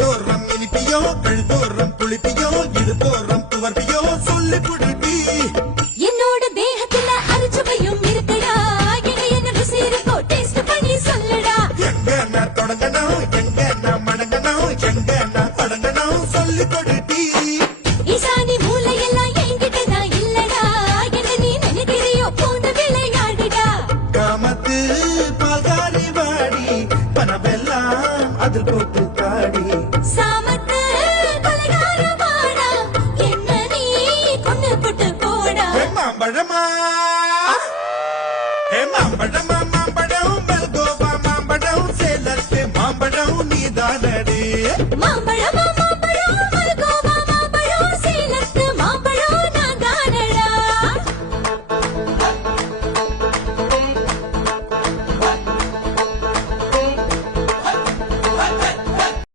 கல்தோறும் இனிப்பியோ கழுதோறும் குளிப்பியோ இது தோறும் துவர்ப்பியோ சொல்லி புடிட்டி என்னோட தேகத்துல அரிச்சுவையும் இருக்குடா என்ன ருசி இருக்கோ டேஸ்ட் பண்ணி சொல்லுடா எங்க நான் தொடங்கணும் எங்க நான் மடங்கணும் எங்க நான் தொடங்கணும் சொல்லி புடிட்டி ஈசானி மூளையெல்லாம் என்கிட்டதான் இல்லடா என்ன நீ நினைக்கிறியோ போன விளையாடுடா காமத்து பால்காரி வாடி பணமெல்லாம் அதில் போட்டு காடி சாமத்து கொலைகாரமாடா என்ன நீ கொண்டு போட்டு போடா மாம்பழமா மாம்பழமா மாம்பழம் மெல்கோவா மாம்பழம் சேலத்து மாம்பழம் நீதானடி மாம்பழம்